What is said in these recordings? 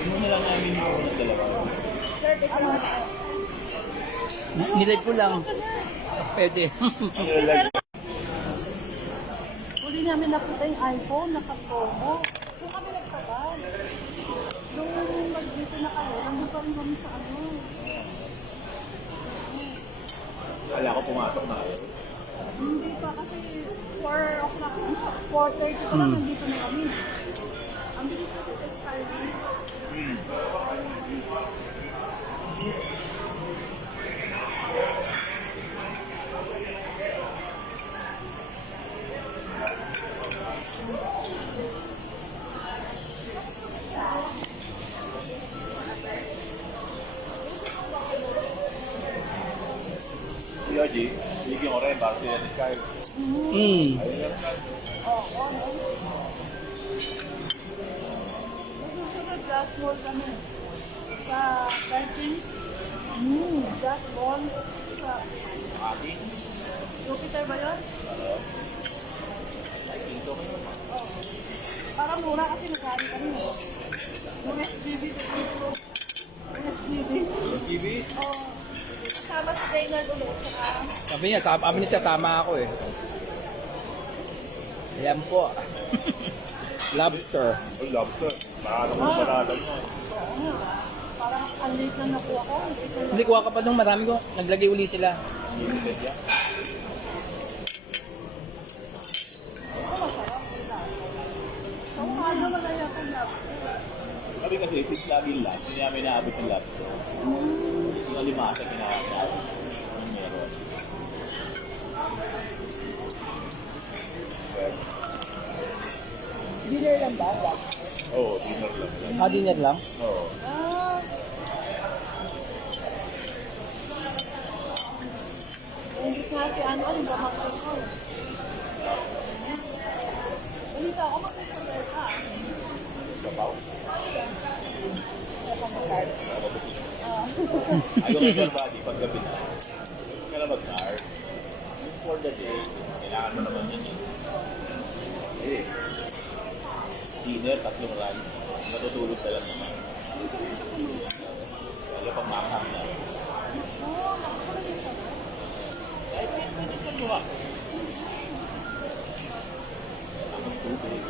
Muna lang namin yung unang dalawa. Nilive ko lang. Pwede. Uli namin napunta yung iPhone, naka-promo. Doon kami nagtagal. Nung mag-dito na kami, nandun pa rin kami sa ano. Kala ko pumasok na kayo. Hindi pa kasi 4 o'clock, 4:30 pa lang nandito na kami. Ang bilis kasi sa Skyway. Si Oji, bigyan ko rin para sila ni Sky. Ayun lang. Oo, ano? Susunod, just wall kami. Sa Perkins. Just wall. Sa Ati? Jupiter ba yun? Ay, pinto ko yun. Parang mura kasi nagkari kami. Yung SGB to Pro. SGB. TV? Oo. Kasama si Reynard ulit. Saka Sabi niya, sabi niya, tama ako eh. Ayan po. Lobster. Ay, lobster. Nakala ko yung banalan mo. parang unlate na nakuha ko. Hindi, kuha ka pa nung marami ko. Naglagay uli sila. Limited yan. So, ano naman na yata na. Sabi kasi, since lagi lang, hindi namin naabot yung lobster. Yung alimasa, pinakaabot. Yung meron. Dinner lang ba? Oo, dinner lang. Dinner lang? Oo. Hindi nga si ano ba makasal ko? Hindi ka ako makasal ka. Kapaw? Ako makasal. Ayaw ko yung body, paggabi na. Huwag ka na mag-car. Yung for the day, kailangan mo naman yun eh. Dinner, 3 rice. Natutulog ka lang naman. Ayaw pang makakang na. Oo, nakakulagay siya. Kahit may sa luha. Tapos tubig.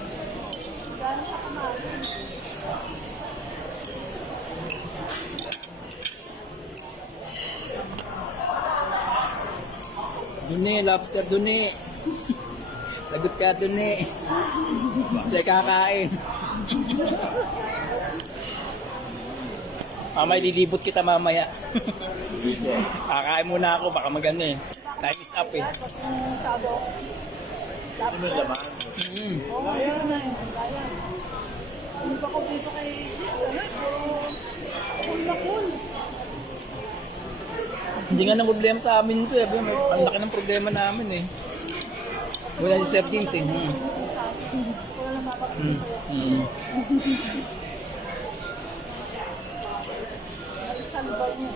Gano'n siya kumain. Dun eh, lobster dun eh. Lagot ka dun eh. Hindi kakain. Mamaya dilibot kita mamaya. Kakain muna ako, baka magano eh. Time is up eh. Sado. Ano yung laman? Oo, ayun na yun. Kaya. Hindi pa ko dito kay... Ano, cool na cool. Hindi nga ng problema sa amin to eh. Ang laki ng problema namin eh. Wala si Sir James eh. Wala na mapapagod sa'yo. Salbay niya.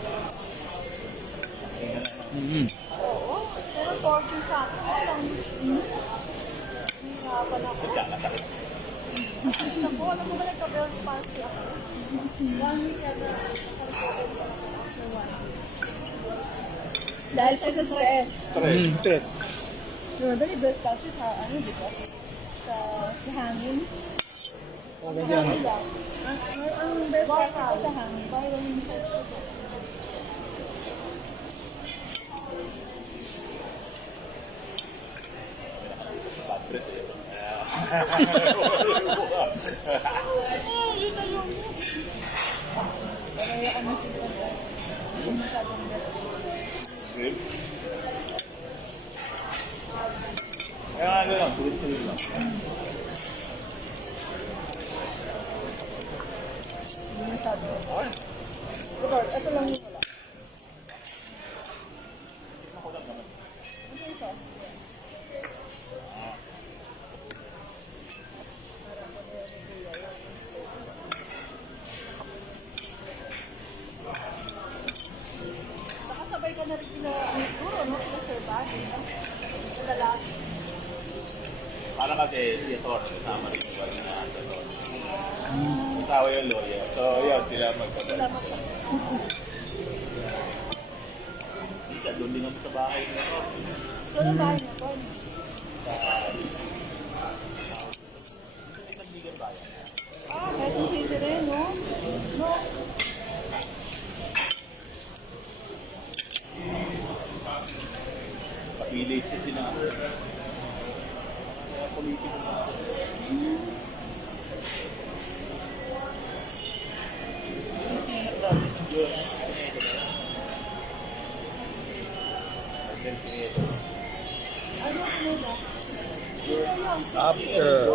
Oo. Pero 40 sa akin. Walang hindi nga pa na ako. Nagkakasakit. Naku, alam mo ba nagka-Bell's palsy ako? 1 week ever. Dahil po sa stress. Stress. Remember yung Bell's palsy sa ano, di ba? Sa hangin. Sabi dyan. Ang Bell's palsy ko sa hangin. Viral yung Bad trip eh. Kaya ano sila ba? Hindi masyadong Grip? Kaya ano lang, tuloy-tuloy lang. Hindi masyadong. Record, ito lang yung wala. Ako lang naman. Ano ito? Nakasabay ka na rin kina siguro, no? Kina Sir Buddy, no? Sa lalaki. Parang kasi si Thor, kasama rin yung wali na sa Thor. Isa asawa yung lawyer. So, yun, sila magkabal. Salamat po. Ika, doon din naman sa bahay niya. Doon ang bahay niya po. May kaibigan bayan. Quezon City rin, no? No. Kapili siya sila. Kaya politiko na. Ano po nila? Lobster.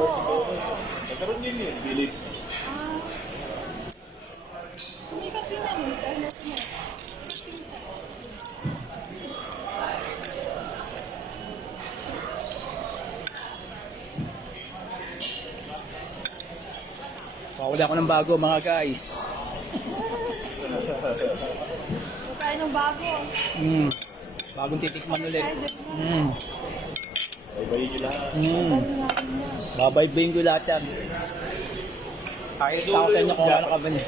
Nagkaroon din yun, bilig. Hindi kasi na yun. Ano po niya? Pakuli ako ng bago mga guys. Tayo ng bago. Bagong titikman ulit. Bye-bye nyo lahat. Ano natin niya? Babaybayin ko lahat yan. Pakita ko sa inyo kung ano ka ba niya.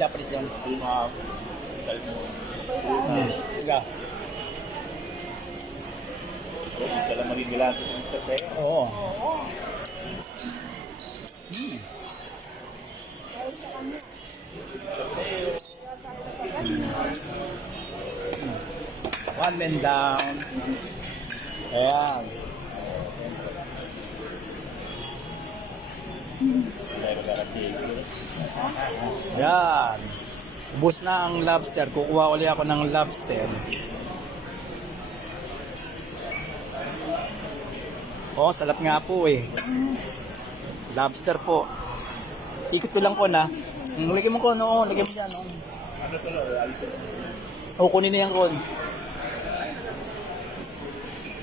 Japanese yan. Yung mga salmon. Sige. Hindi ka lang maninilaan sa Mr. Pea. Oo. Oo. Dahil sa kanya. One man down. Ayan. Meron ka na cake. Ayan. Ubus na ang lobster. Kukuha ulit ako ng lobster. Oh, salap nga po eh. Lobster po. Ikot ko lang ko na. Lagyan mo ko, no? Lagyan mo dyan, no? Ano to, Alto? O, kunin na yan, Ron.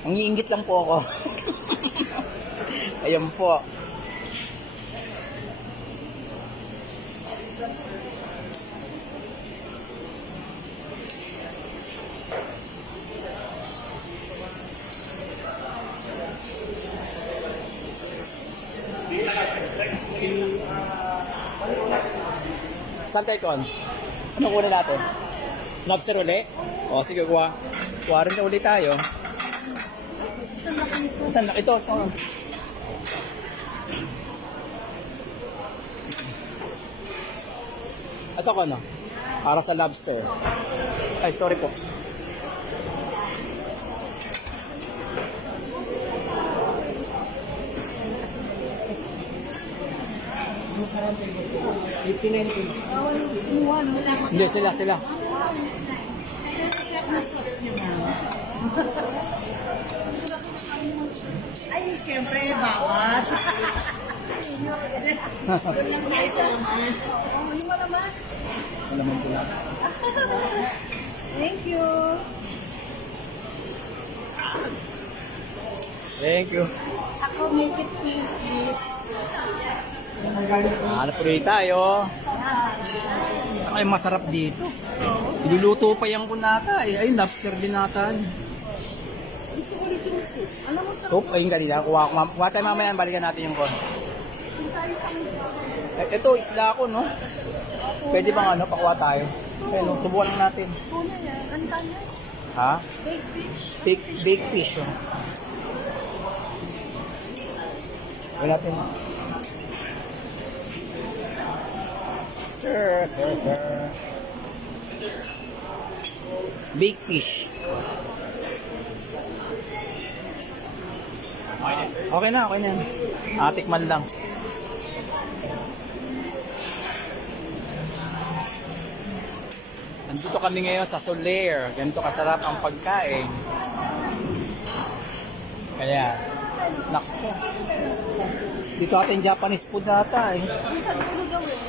Ang iinggit lang po ako. Ayan po. Saan tayo, Kon? Ano kunin natin? Lobster uli? O, sige, kuha. Kuha rin na uli tayo. Ito. Ito ko, no? Para sa lobster. Ay, sorry po. Hindi, sila. Ay, siyempre, bawat. Doon lang tayo sa laman. Ano mo naman? Malaman ko lang. Thank you. Thank you. Ako, make it please. Hanap ulit tayo. Ay, masarap dito. Iluluto pa yung kunata eh. Ay, lobster din nata. Gusto ko ulit yung soup. Alam mo sa Soup, ayun kanina. Kuha tayo mamaya. Balikan natin yung kon. Ito, isda ako, no? Pwede bang ano, pakuha tayo? Ayun, subukan lang natin. tuna yan. Ano kanya? Ha? Baked fish. Big fish. Oh. Wala natin. Sir. Big fish. Okay na. Tikman lang. Nandito kami ngayon sa Soler. Ganito kasarap ang pagkain. Kaya, nakko. Dito ating Japanese food nata eh.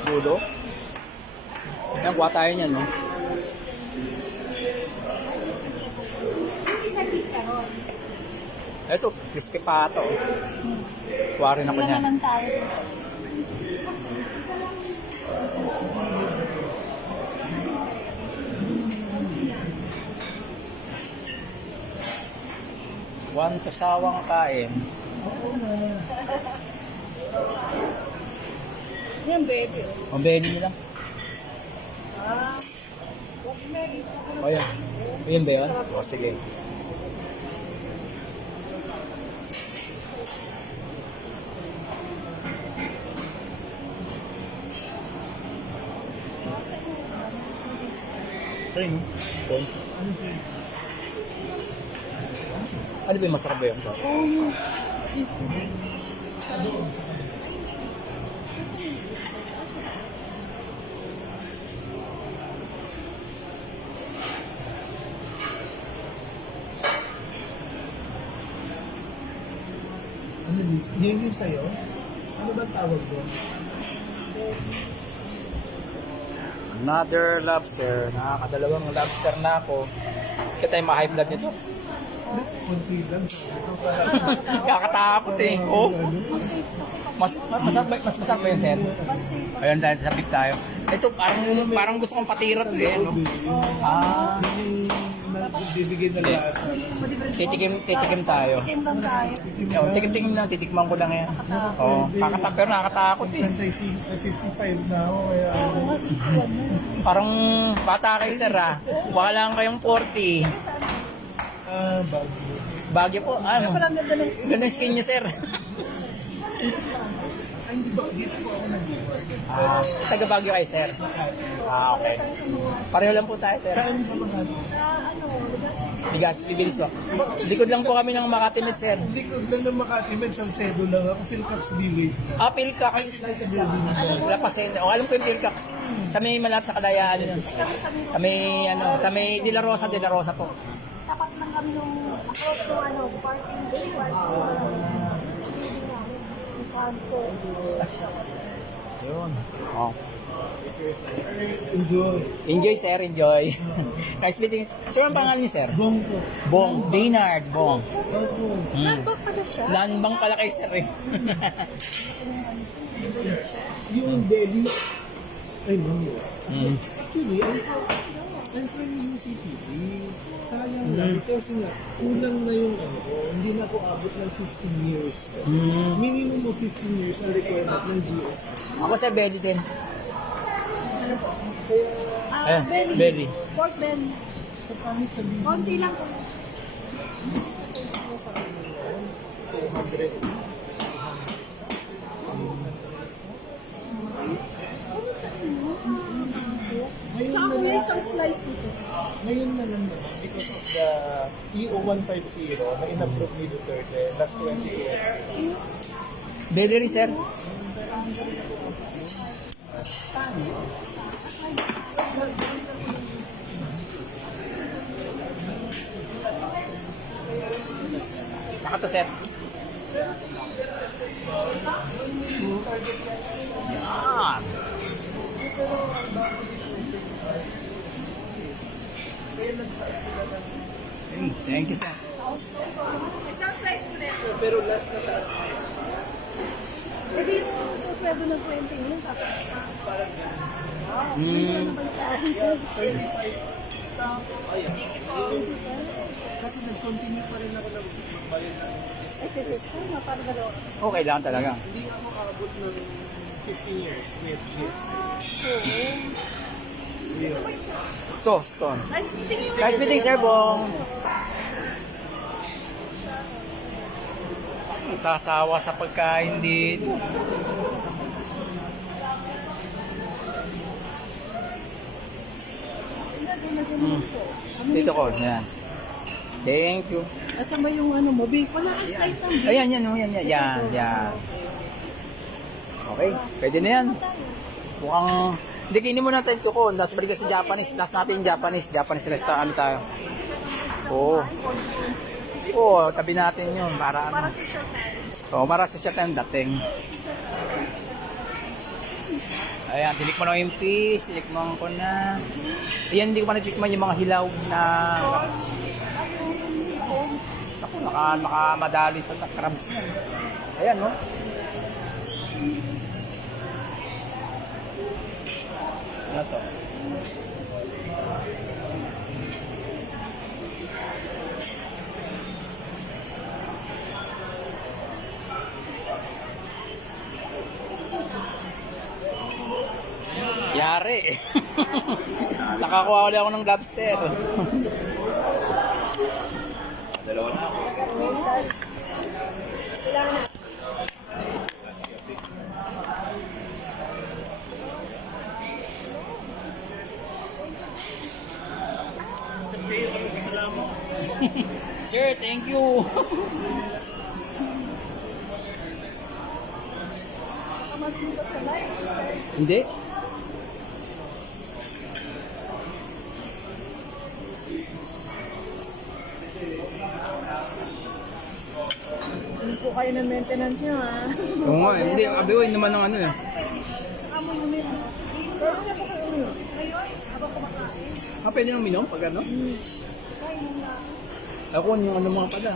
Dulo? Yan, kuha tayo niyan, no? Ito, crispy pa ito. Kuha rin ako Wala niyan. naman tayo. One kasawang kain. Yan, baby. O, belly nyo lang. Ah, wag baby. O, yan. O, yan ba yun? O, sige. Try mo. Corn. Ano ba yung masarap ba yun? Yan yung sa'yo? Ano ba tawag doon? Another lobster. Nakakadalawang lobster na ako. Kaya tayo ma-high blood nito. Kunti lang. Kakatakot eh. Oh. Mas masarap ba yun, sir? Ayun, dahil sabik tayo. Ito, parang gusto kong patirat eh. No? Ah, Bibigyan na lasa. titikim tayo. Timbang tayo. Oh, tikim-tikim lang, titikman ko lang yan. Oh, pero nakakatakot eh. 55 na ako. Kaya Oo, nga, 61 na. Parang bata kayo, sir ah. Wala lang kayong 40. bago. Bagyo po, ano? Parang ganda ng Ganda yung skin niyo, sir. Ay, hindi ba? Dito po ako nag-work. Ah, taga Bagyo kayo, sir. Ah, okay. Pareho lang po tayo, sir. Saan sa mga? Bigas, bibilis po. Likod lang po kami ng Makati Met, sir. Likod lang ng Makati Med, Salcedo lang ako. Philcaps D-Ways na. Ah, Pilcax. Wala pa sin. O, alam ko yung Pilcax. Sa may malat sa Kalayaan yun. Sa may, sa may De La Rosa po. Tapat lang kami nung across nung parking day, Yun. Oh. Enjoy. Enjoy, sir. Enjoy. Nice meeting. Sure ang pangalan niyo, sir? Bong ko. Bong. Dinard. Bong. Opo. Nandbag pa na siya. Nanbang pala kay sir eh. Yung belly. Ay, no. Mm. Actually, I'm from UCPP. Sayang lang. Kasi nga, kulang na yung ano ko. Hindi na ako abot ng 15 years. Kasi minimum of 15 years ang requirement ng GST. Ako sa belly din. Ah, belly. Belly. Pork belly. Sa kahit sabihin Konti lang po. 200. Saka ko yung isang slice nito. Ngayon na lang naman because of the EO 150 na in-approve ni Duterte last 20 years. Belly rin, sir. Saka to, sir. Yan. Hey, thank you, sir. Isang slice po nito. Pero last na taas na yun. Pwede yung sa sweldo ng 20 yun. Tapos, Kasi nag-continue pa rin ako ng magbayad ng ay, sige, parang dalawa. Okay lang talaga. hindi ako kaabot ng 15 years with GST. Sauce, ton. Nice meeting you. Nice meeting, Sir Bong. Sasawa sa pagkain dito. Dito ko, yan. Thank you. Kasama yung ano mo, big. Wala kang slice ng big. Ayan, yan, yan. Okay, pwede na yan. Mukhang, hindi kinin mo natin ito ko. Last balik sa Japanese. Last natin yung Japanese restaurant tayo. Oo. Oo, tabi natin yun. Para ano. Oo, para sa siya tayong dating. Ayan, tinikman ko yung fish. Tinikman ko na. Ayan, hindi ko pa natikman yung mga hilaw na... Ako, nakamadali sa crabs na. Ayan, no? Ano to? Yari. Nakakuha ulit ako ng lobster. Dalawa na ako. Sir, thank you. Hindi. Hindi po kayo ng maintenance nyo, ha? Oo nga, hindi. Abiwin naman ng ano eh. Amo yung maintenance. Pero wala po kayo uminom. Ngayon, habang kumakain. Pwede nang minom pag ano? Ako yung ano mga pala.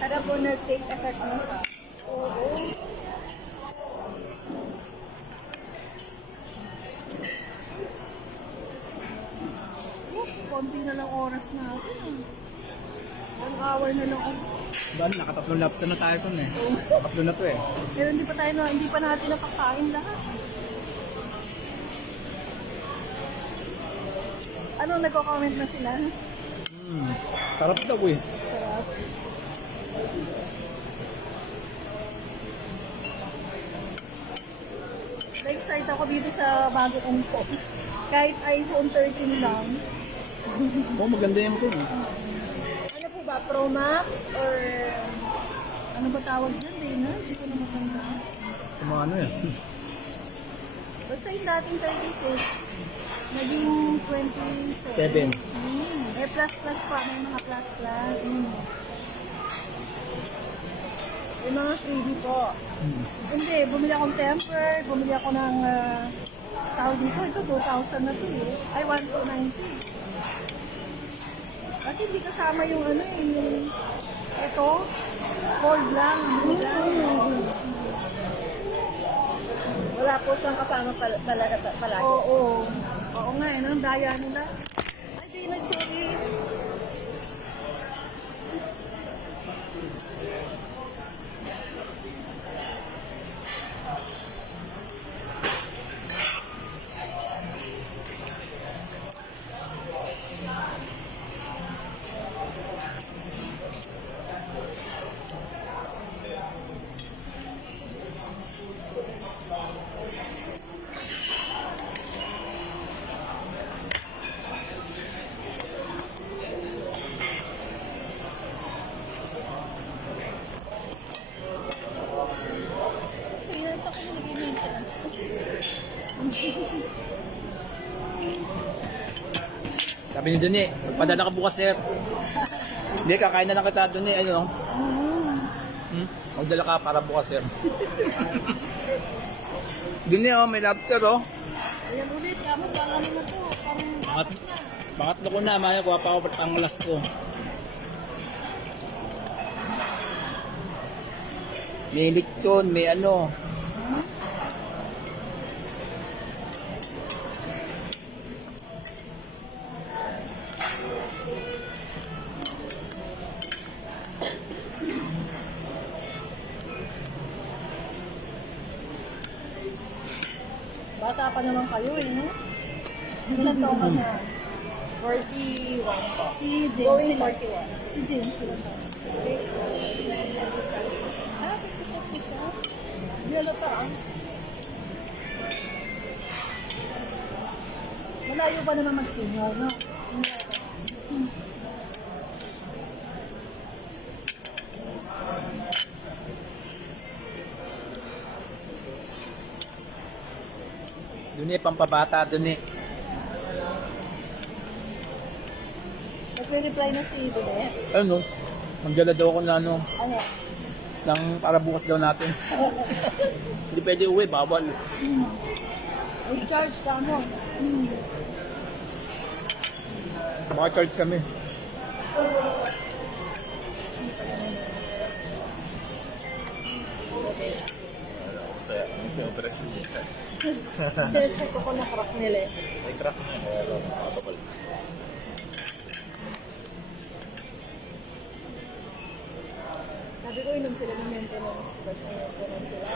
Para po nag-take effect mo sa... Oo. Konti na lang oras natin. 1 hour na lang. Ba, nakatatlong lobster na tayo kun eh. Tatlo na to eh. Pero hindi pa natin napakain lahat. Ano, nagko-comment na sila? Sarap daw eh. Sarap. Na-excite ako dito sa bago kong phone. Kahit iPhone 13 lang. Oo, maganda yung kun eh. Ano po ba? Pro Max? Or ano ba tawag dyan? Dana? Hindi ko na matanda. Sa mga ano eh. Basta yung dating 36, naging 27. 7. Eh, plus pa. May mga plus. Yung mga freebie po. Hindi, bumili akong temper, bumili ako ng tawag dito, ito 2,000 na to eh. Ay, 1,290. Kasi hindi kasama yung ano eh, yung ito, cold lang. Wala po siyang kasama palagi. Oo. Oo nga, eh, ang daya nila. Ay, di nag-sorry. Sabi ni Duni, magpadala ka bukas sir. Hindi, kakain na lang kita Duni, ano? Magdala ka para bukas sir. Duni oh, may lobster oh. Ayan ulit, kamo, parang ano na to, parang Pangatlo ko na, maya kuha pa ako ang last ko. May lechon, may ano. bata pa naman kayo eh, no? Ilan taon ka na? 41. Si James, going 41. Si James, ilan taon? Ah, 54 siya? Di alata ah. Malayo pa naman mag-senior, no? Duni, pampabata, Duni. Nag-reply na si Bule. Ano? Magdala daw ako na ano, Ano? ng para bukas daw natin. Hindi pwede uwi, bawal. May charge ka mo. Maka-charge kami. Kaya, may operasyon niya. Check ko na crack nila eh. May crack na yun. Kaya lang, makakapal. Sabi ko, inom sila ng maintenance. Ba't may maintenance sila?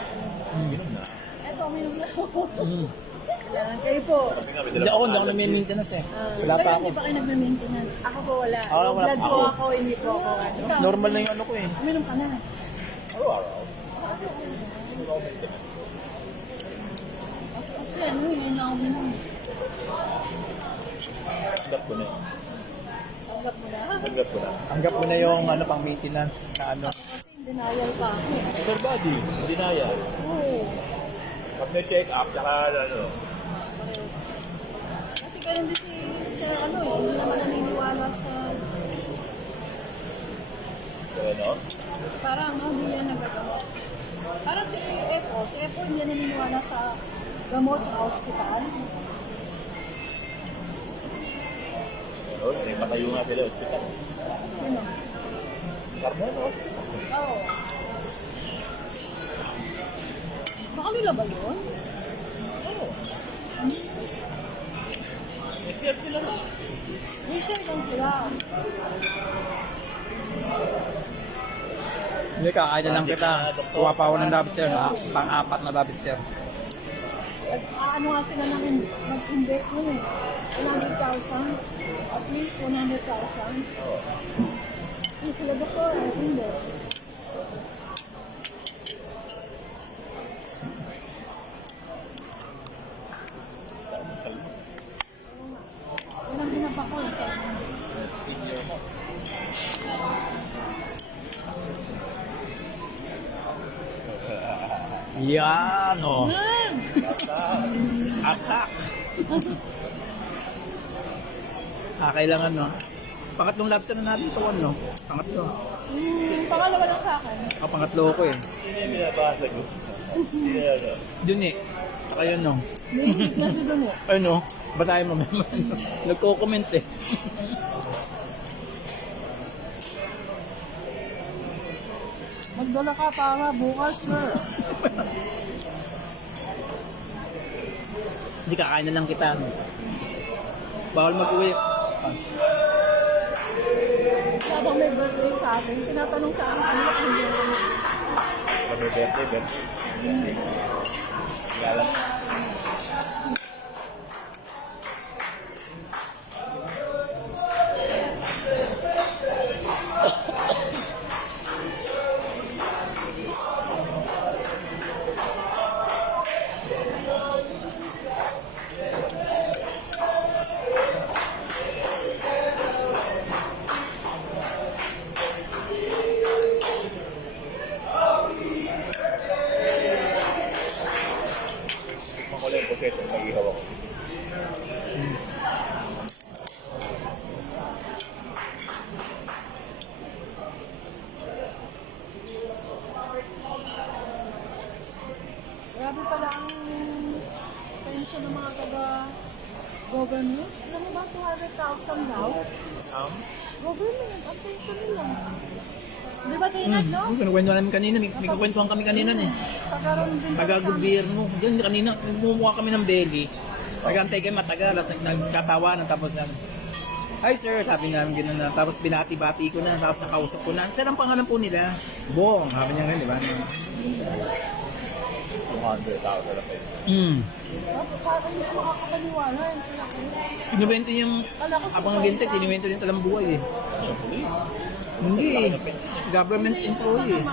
Minum na. Eto, uminom na ako. Yan. Kayo po. Kasi nga, may Hindi dalang ako, hindi ako allergy. nag-maintenance eh. Wala pa ako. Hindi ba kayo nagme-maintenance? Ako po wala. Ah, Low wala blood pa po ako. ako, hindi po ako. Ano? Normal na yung ano ko eh. Uminom ka na. Araw-araw. Kasi ano, yun ako uminom. Tanggap ko na. Tanggap mo na. Tanggap ko na. Tanggap mo na yung ano pang maintenance na ano. Kasi denial pa ako. Sir Buddy, denial. Oo. Pag na-check up, saka ano, Kasi ganun din si Sir ano eh, hindi naman naniniwala sa... ano, Parang hindi yan nagagamot. Parang si Epo hindi yan naniniwala sa gamot sa hospital. ano, may patayo nga sila, hospital. Sino? Carmona, Oo. Baka nila ba yun? Oo. STF sila na. May share lang sila. Hindi ka, kaya lang kita. Kuha pa ako ng lobster na pang-apat na lobster. Ano nga sila nag-invest nun eh. 100,000. At least 100,000. Hindi sila doktor eh. Hindi. Yan ang binaba ko eh. Yan o. Yan! Atak! Kailangan no. Pangatlong lobster na natin ito ano. Pangatlo. Pangalawa lang sa akin. Pangatlo ko eh. Hindi yung binabasa ko. Hindi ano. Dun eh. Saka yun no. Nasa doon eh. Ano? Ba tayo mo? Nagko-comment eh. Magdala ka para bukas, sir. Hindi kakain na lang kita. No? Bawal mag-uwi. Habang may birthday sa atin, tinatanong sa akin, ano ba hindi mo? Kami birthday. Lala. Makulay ko sa ito, mag-ihaw ako. Grabe pala ang pension ng mga taga-government. Alam mo ba, 200,000 daw? Government, ang pension nila. Di ba, Tinag, no? Kinukwento namin kanina. May kakwentuhan kami kanina eh. Pagkaroon din Taga-gobyerno. Diyan kanina, nagmumuha kami ng belly. Nagantay kayo matagal, nagkatawanan tapos hi sir, sabi namin gano'n na. Tapos binati-bati ko na, tapos nakausap ko na. Sir, ang pangalan po nila? Bong, sabi niya rin, di ba? 200,000 lang kayo. Parang hindi ko makakapaniwala. Kinuwento niya yung, habang naghintay, kinuwento din talang buhay eh. Yung police. Hindi eh. Government employee eh.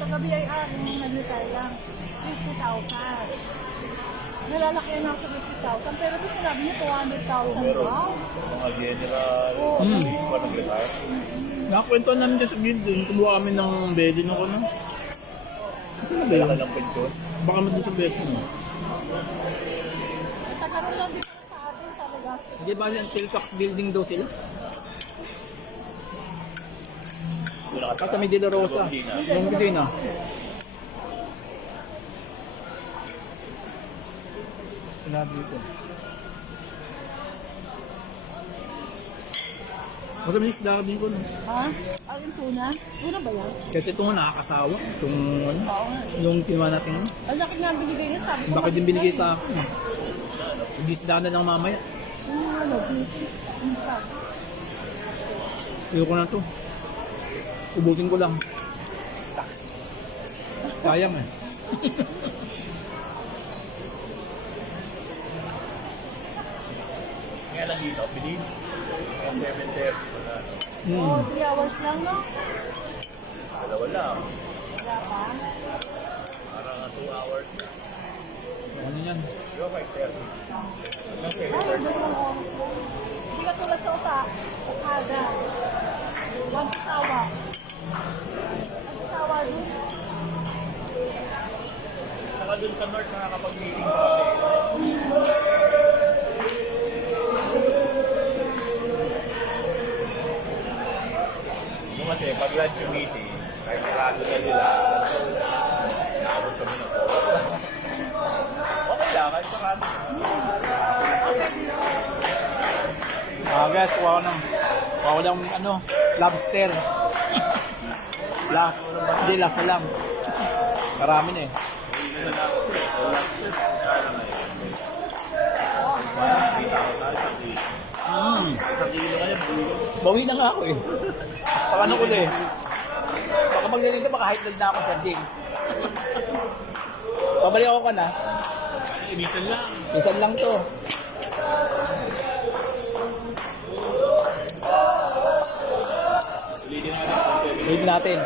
Sa BIR, yung nag-retire lang, 50,000. Nalalaki na ako sa 50,000, pero ito sinabi niya 200,000 daw. Mga general. Oo. Ba nag-retire? Nakakwento namin dyan sa building. Kumuha kami ng belly nung ano. Ano ba yun? Wala lang pensyon. Baka mo doon sa belly mo. Tagaroon lang din pala sa atin sa Legazpi. Hindi ba yung Tilfax building daw sila? Sa may De La Rosa. Yung hindi na. Sinabi ko. Kasi may isda din ko. No? Ha? Yung tuna? Tuna ba yan? Kasi ito nga nakakasawa. Itong ano, Oo nga. yung kinuha natin. Ano. Ang laki nga binigay niya, sabi ko. Bakit din binigay sa akin? Gisda na lang mamaya. Yung ano, beauty. Yung tag. Ayoko na to. Ubutin ko lang. Sayang eh. nga lang dito, bilis. 7:30. Wala. Oh, 3 hours lang, no? Dalawa lang. Wala pa. Parang 2 hours na. Ano yan? Yo, 5:30. Hanggang Ay, 7:30. 2 oras lang. Hindi ka tulad sa Okada. 1 to Sawa. 1 to Sawa dun. Saka dun sa north, nakakapag-meeting pa kami. Yung kasi, pag lunch meeting, kahit sarado na nila, naabot kami na po. Okay lang, kahit sarado. Guys, kuha ko lang lobster. Last. Hindi, last na lang. Karami na eh. Isang kilo ka yan, bulo. Bawi na nga ako eh. Paano ko na eh. Baka magdalito, baka high blood na ako sa James. Pabalik ako ka na. Minsan lang. Minsan lang to. Ulitin natin. Ulitin natin.